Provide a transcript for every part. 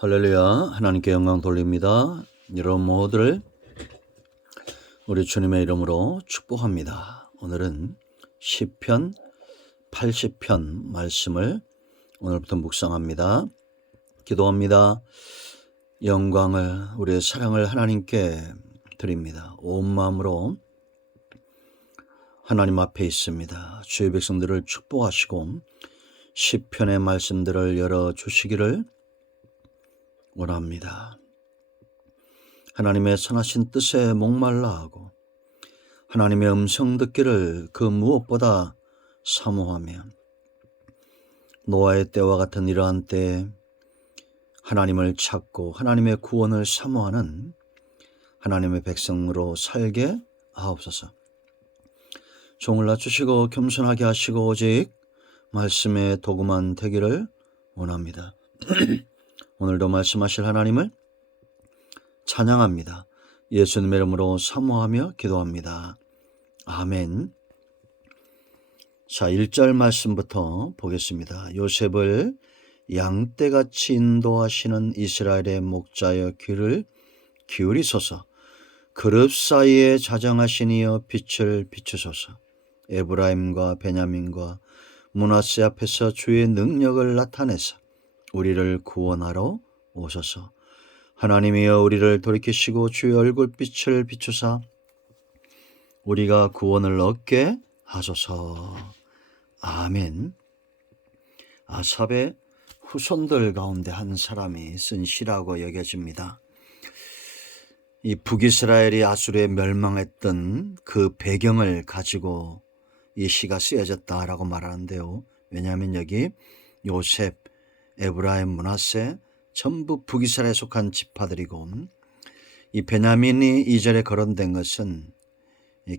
할렐루야. 하나님께 영광 돌립니다. 여러분 모두를 우리 주님의 이름으로 축복합니다. 오늘은 시편 80편 말씀을 오늘부터 묵상합니다. 기도합니다. 영광을 우리의 사랑을 하나님께 드립니다. 온 마음으로 하나님 앞에 있습니다. 주의 백성들을 축복하시고 시편의 말씀들을 열어주시기를 원합니다. 하나님의 선하신 뜻에 목말라 하고 하나님의 음성 듣기를 그 무엇보다 사모하며 노아의 때와 같은 이러한 때에 하나님을 찾고 하나님의 구원을 사모하는 하나님의 백성으로 살게 하옵소서. 종을 낮추시고 겸손하게 하시고 오직 말씀에 도구만 되기를 원합니다. 오늘도 말씀하실 하나님을 찬양합니다. 예수님의 이름으로 사모하며 기도합니다. 아멘. 자, 1절 말씀부터 보겠습니다. 요셉을 양떼같이 인도하시는 이스라엘의 목자여 귀를 기울이소서. 그룹 사이에 자정하신 이여 빛을 비추소서. 에브라임과 베냐민과 므낫세 앞에서 주의 능력을 나타내사 우리를 구원하러 오소서. 하나님이여 우리를 돌이키시고 주의 얼굴빛을 비추사 우리가 구원을 얻게 하소서. 아멘. 아삽의 후손들 가운데 한 사람이 쓴 시라고 여겨집니다. 이 북이스라엘이 아수르에 멸망했던 그 배경을 가지고 이 시가 쓰여졌다라고 말하는데요. 왜냐하면 여기 요셉, 에브라임, 므낫세 전부 북이스라엘에 속한 지파들이고 이 베냐민이 2절에 거론된 것은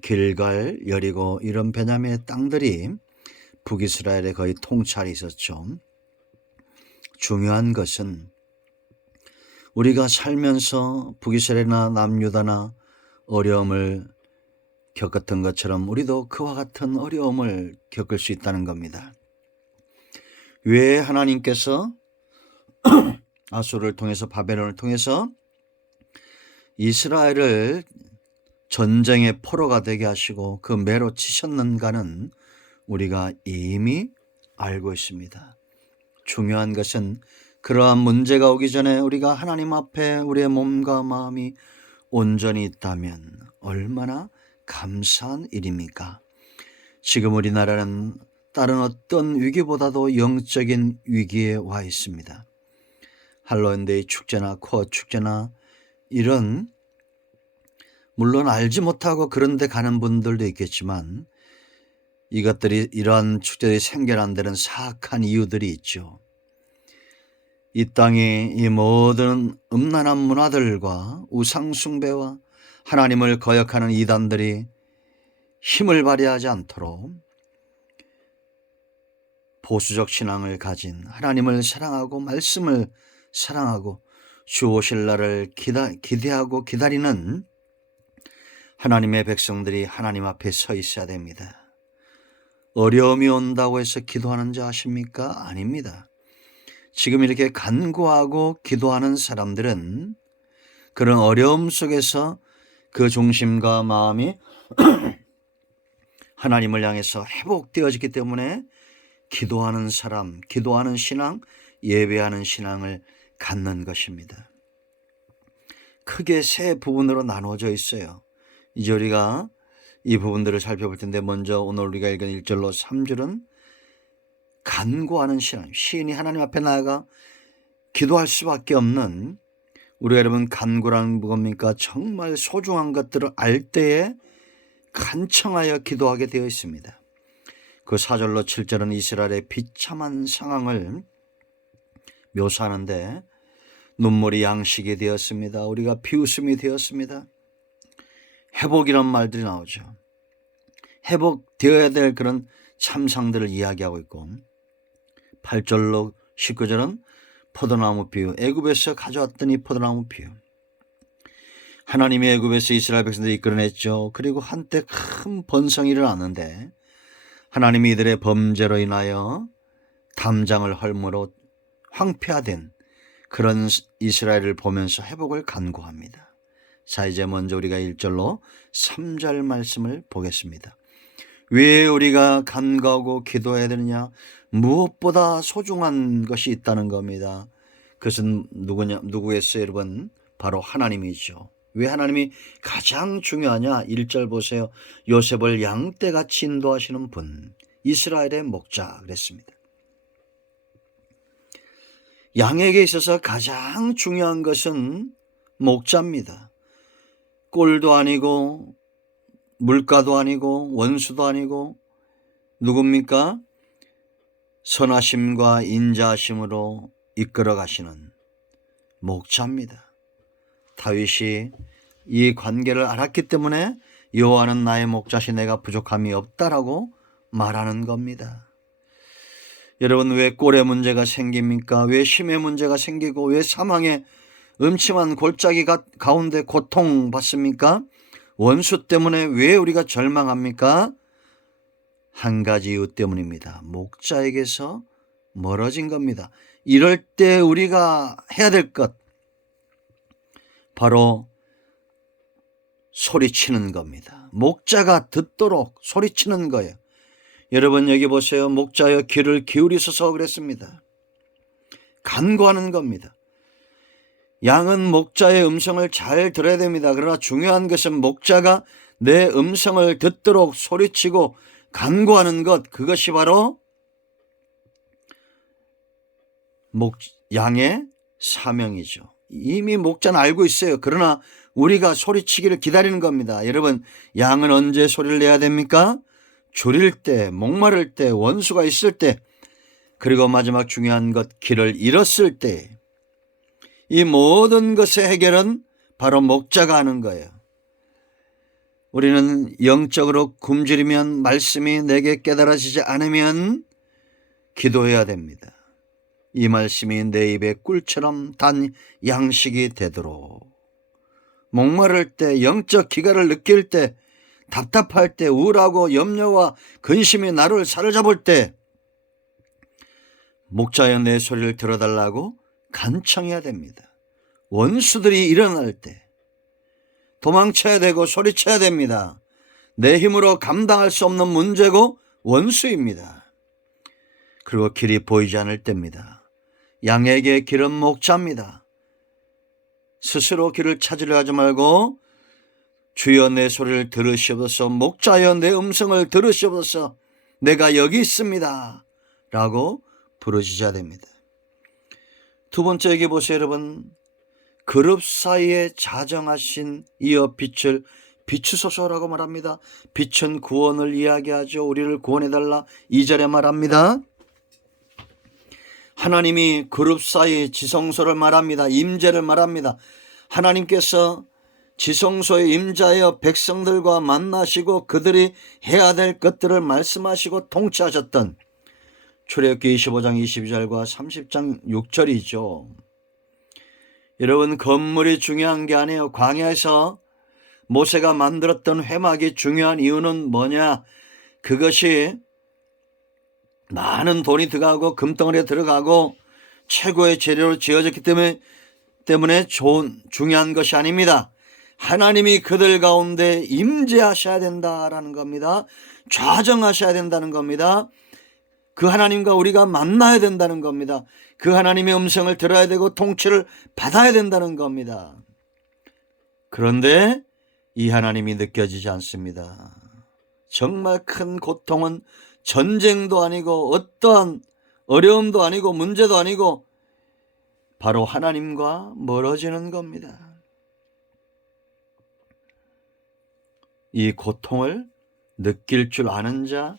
길갈, 여리고 이런 베냐민의 땅들이 북이스라엘에 거의 통찰이 있었죠. 중요한 것은 우리가 살면서 북이스라엘이나 남유다나 어려움을 겪었던 것처럼 우리도 그와 같은 어려움을 겪을 수 있다는 겁니다. 왜 하나님께서 아수르를 통해서 바벨론을 통해서 이스라엘을 전쟁의 포로가 되게 하시고 그 매로 치셨는가는 우리가 이미 알고 있습니다. 중요한 것은 그러한 문제가 오기 전에 우리가 하나님 앞에 우리의 몸과 마음이 온전히 있다면 얼마나 감사한 일입니까? 지금 우리나라는 다른 어떤 위기보다도 영적인 위기에 와 있습니다. 할로윈데이 축제나 코어 축제나 이런 물론 알지 못하고 그런 데 가는 분들도 있겠지만 이러한 축제들이 생겨난 데는 사악한 이유들이 있죠. 이 땅이 이 모든 음란한 문화들과 우상 숭배와 하나님을 거역하는 이단들이 힘을 발휘하지 않도록 보수적 신앙을 가진 하나님을 사랑하고 말씀을 사랑하고 주 오실 날을 기대하고 기다리는 하나님의 백성들이 하나님 앞에 서 있어야 됩니다. 어려움이 온다고 해서 기도하는 자 아십니까? 아닙니다. 지금 이렇게 간구하고 기도하는 사람들은 그런 어려움 속에서 그 중심과 마음이 하나님을 향해서 회복되어지기 때문에 기도하는 사람, 기도하는 신앙, 예배하는 신앙을 갖는 것입니다. 크게 세 부분으로 나누어져 있어요. 이제 우리가 이 부분들을 살펴볼 텐데 먼저 오늘 우리가 읽은 1절로 3절은 간구하는 신앙, 시인이 하나님 앞에 나아가 기도할 수밖에 없는 우리가 여러분 간구라는 뭡니까? 정말 소중한 것들을 알 때에 간청하여 기도하게 되어 있습니다. 그 4절로 7절은 이스라엘의 비참한 상황을 묘사하는데 눈물이 양식이 되었습니다. 우리가 비웃음이 되었습니다. 회복이란 말들이 나오죠. 회복되어야 될 그런 참상들을 이야기하고 있고 8절로 19절은 포도나무 비유, 애굽에서 가져왔던 이 포도나무 비유. 하나님이 애굽에서 이스라엘 백성들이 이끌어냈죠. 그리고 한때 큰 번성이 일어났는데 하나님이 이들의 범죄로 인하여 담장을 헐므로 황폐화된 그런 이스라엘을 보면서 회복을 간구합니다. 자, 이제 먼저 우리가 1절로 3절 말씀을 보겠습니다. 왜 우리가 간구하고 기도해야 되느냐? 무엇보다 소중한 것이 있다는 겁니다. 그것은 누구겠어요, 여러분? 바로 하나님이죠. 왜 하나님이 가장 중요하냐? 1절 보세요. 요셉을 양떼같이 인도하시는 분, 이스라엘의 목자 그랬습니다. 양에게 있어서 가장 중요한 것은 목자입니다. 꼴도 아니고 물가도 아니고 원수도 아니고 누굽니까? 선하심과 인자하심으로 이끌어 가시는 목자입니다. 다윗이 이 관계를 알았기 때문에 여호와는 나의 목자시 내가 부족함이 없다라고 말하는 겁니다. 여러분, 왜 꼴의 문제가 생깁니까? 왜 심의 문제가 생기고 왜 사망의 음침한 골짜기 가운데 고통받습니까? 원수 때문에 왜 우리가 절망합니까? 한 가지 이유 때문입니다. 목자에게서 멀어진 겁니다. 이럴 때 우리가 해야 될 것, 바로 소리치는 겁니다. 목자가 듣도록 소리치는 거예요. 여러분, 여기 보세요. 목자여 귀를 기울이소서 그랬습니다. 간구하는 겁니다. 양은 목자의 음성을 잘 들어야 됩니다. 그러나 중요한 것은 목자가 내 음성을 듣도록 소리치고 간구하는 것, 그것이 바로 양의 사명이죠. 이미 목자는 알고 있어요. 그러나 우리가 소리치기를 기다리는 겁니다. 여러분, 양은 언제 소리를 내야 됩니까? 졸릴 때, 목마를 때, 원수가 있을 때, 그리고 마지막 중요한 것, 길을 잃었을 때, 이 모든 것의 해결은 바로 목자가 하는 거예요. 우리는 영적으로 굶주리면, 말씀이 내게 깨달아지지 않으면 기도해야 됩니다. 이 말씀이 내 입에 꿀처럼 단 양식이 되도록. 목마를 때, 영적 기가를 느낄 때, 답답할 때, 우울하고 염려와 근심이 나를 사로잡을 때 목자여 내 소리를 들어달라고 간청해야 됩니다. 원수들이 일어날 때 도망쳐야 되고 소리쳐야 됩니다. 내 힘으로 감당할 수 없는 문제고 원수입니다. 그리고 길이 보이지 않을 때입니다. 양에게 길은 목자입니다. 스스로 길을 찾으려 하지 말고 주여 내 소리를 들으시옵소서, 목자여 내 음성을 들으시옵소서, 내가 여기 있습니다 라고 부르짖어야 됩니다. 두 번째, 여기 보세요 여러분. 그룹 사이에 자정하신 이어 빛을 비추소서라고 말합니다. 빛은 구원을 이야기하죠. 우리를 구원해달라 2절에 말합니다. 하나님이 그룹 사이 지성소를 말합니다. 임재를 말합니다. 하나님께서 지성소에 임자하여 백성들과 만나시고 그들이 해야 될 것들을 말씀하시고 통치하셨던 출애굽기 25장 22절과 30장 6절이죠. 여러분, 건물이 중요한 게 아니에요. 광야에서 모세가 만들었던 회막이 중요한 이유는 뭐냐? 그것이 많은 돈이 들어가고 금덩어리에 들어가고 최고의 재료로 지어졌기 때문에 중요한 것이 아닙니다. 하나님이 그들 가운데 임재하셔야 된다라는 겁니다. 좌정하셔야 된다는 겁니다. 그 하나님과 우리가 만나야 된다는 겁니다. 그 하나님의 음성을 들어야 되고 통치를 받아야 된다는 겁니다. 그런데 이 하나님이 느껴지지 않습니다. 정말 큰 고통은 전쟁도 아니고 어떠한 어려움도 아니고 문제도 아니고 바로 하나님과 멀어지는 겁니다. 이 고통을 느낄 줄 아는 자,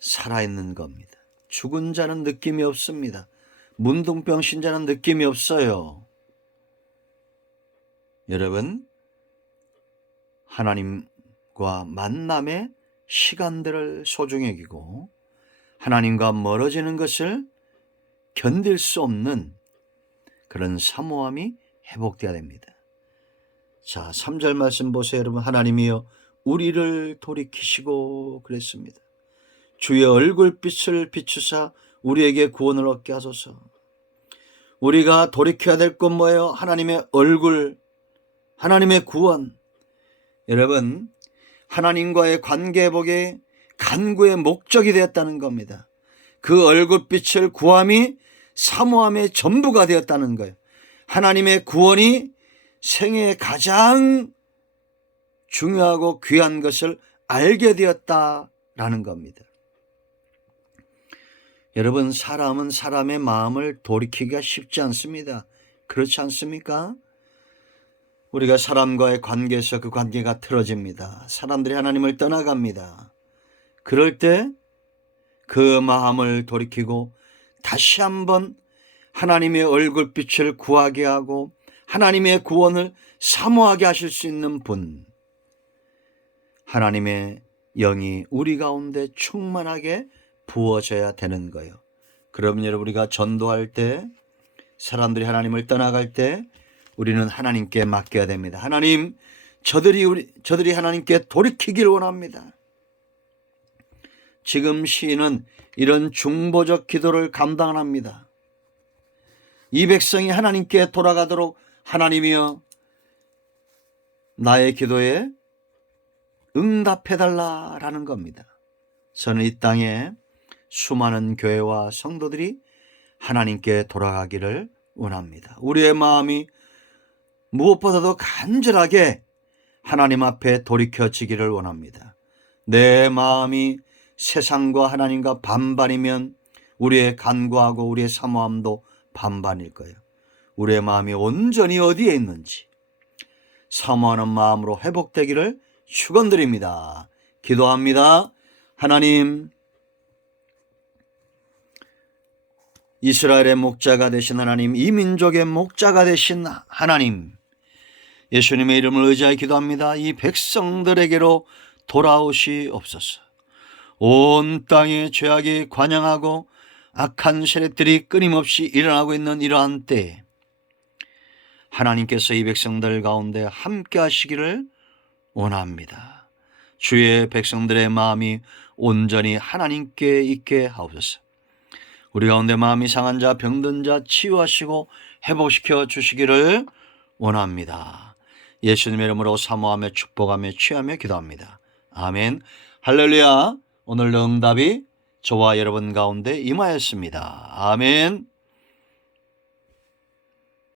살아있는 겁니다. 죽은 자는 느낌이 없습니다. 문둥병 신자는 느낌이 없어요. 여러분, 하나님과 만남의 시간들을 소중히 여기고 하나님과 멀어지는 것을 견딜 수 없는 그런 사모함이 회복되어야 됩니다. 자, 3절 말씀 보세요 여러분. 하나님이여 우리를 돌이키시고 그랬습니다. 주의 얼굴빛을 비추사 우리에게 구원을 얻게 하소서. 우리가 돌이켜야 될 건 뭐예요? 하나님의 얼굴, 하나님의 구원. 여러분, 하나님과의 관계 회복의 간구의 목적이 되었다는 겁니다. 그 얼굴빛을 구함이 사모함의 전부가 되었다는 거예요. 하나님의 구원이 생애의 가장 중요하고 귀한 것을 알게 되었다라는 겁니다. 여러분, 사람은 사람의 마음을 돌이키기가 쉽지 않습니다. 그렇지 않습니까? 우리가 사람과의 관계에서 그 관계가 틀어집니다. 사람들이 하나님을 떠나갑니다. 그럴 때 그 마음을 돌이키고 다시 한번 하나님의 얼굴빛을 구하게 하고 하나님의 구원을 사모하게 하실 수 있는 분, 하나님의 영이 우리 가운데 충만하게 부어져야 되는 거예요. 그러면 여러분, 우리가 전도할 때, 사람들이 하나님을 떠나갈 때 우리는 하나님께 맡겨야 됩니다. 하나님, 저들이 하나님께 돌이키길 원합니다. 지금 시인은 이런 중보적 기도를 감당합니다. 이 백성이 하나님께 돌아가도록 하나님이여 나의 기도에 응답해달라라는 겁니다. 저는 이 땅에 수많은 교회와 성도들이 하나님께 돌아가기를 원합니다. 우리의 마음이 무엇보다도 간절하게 하나님 앞에 돌이켜지기를 원합니다. 내 마음이 세상과 하나님과 반반이면 우리의 간구하고 우리의 사모함도 반반일 거예요. 우리의 마음이 온전히 어디에 있는지 사모하는 마음으로 회복되기를 축원드립니다. 기도합니다. 하나님, 이스라엘의 목자가 되신 하나님, 이 민족의 목자가 되신 하나님, 예수님의 이름을 의지하여 기도합니다. 이 백성들에게로 돌아오시옵소서. 온 땅에 죄악이 관영하고 악한 세력들이 끊임없이 일어나고 있는 이러한 때에 하나님께서 이 백성들 가운데 함께 하시기를 원합니다. 주의 백성들의 마음이 온전히 하나님께 있게 하옵소서. 우리 가운데 마음이 상한 자, 병든 자 치유하시고 회복시켜 주시기를 원합니다. 예수님의 이름으로 사모하며 축복하며 취하며 기도합니다. 아멘. 할렐루야. 오늘 응답이 저와 여러분 가운데 임하였습니다. 아멘.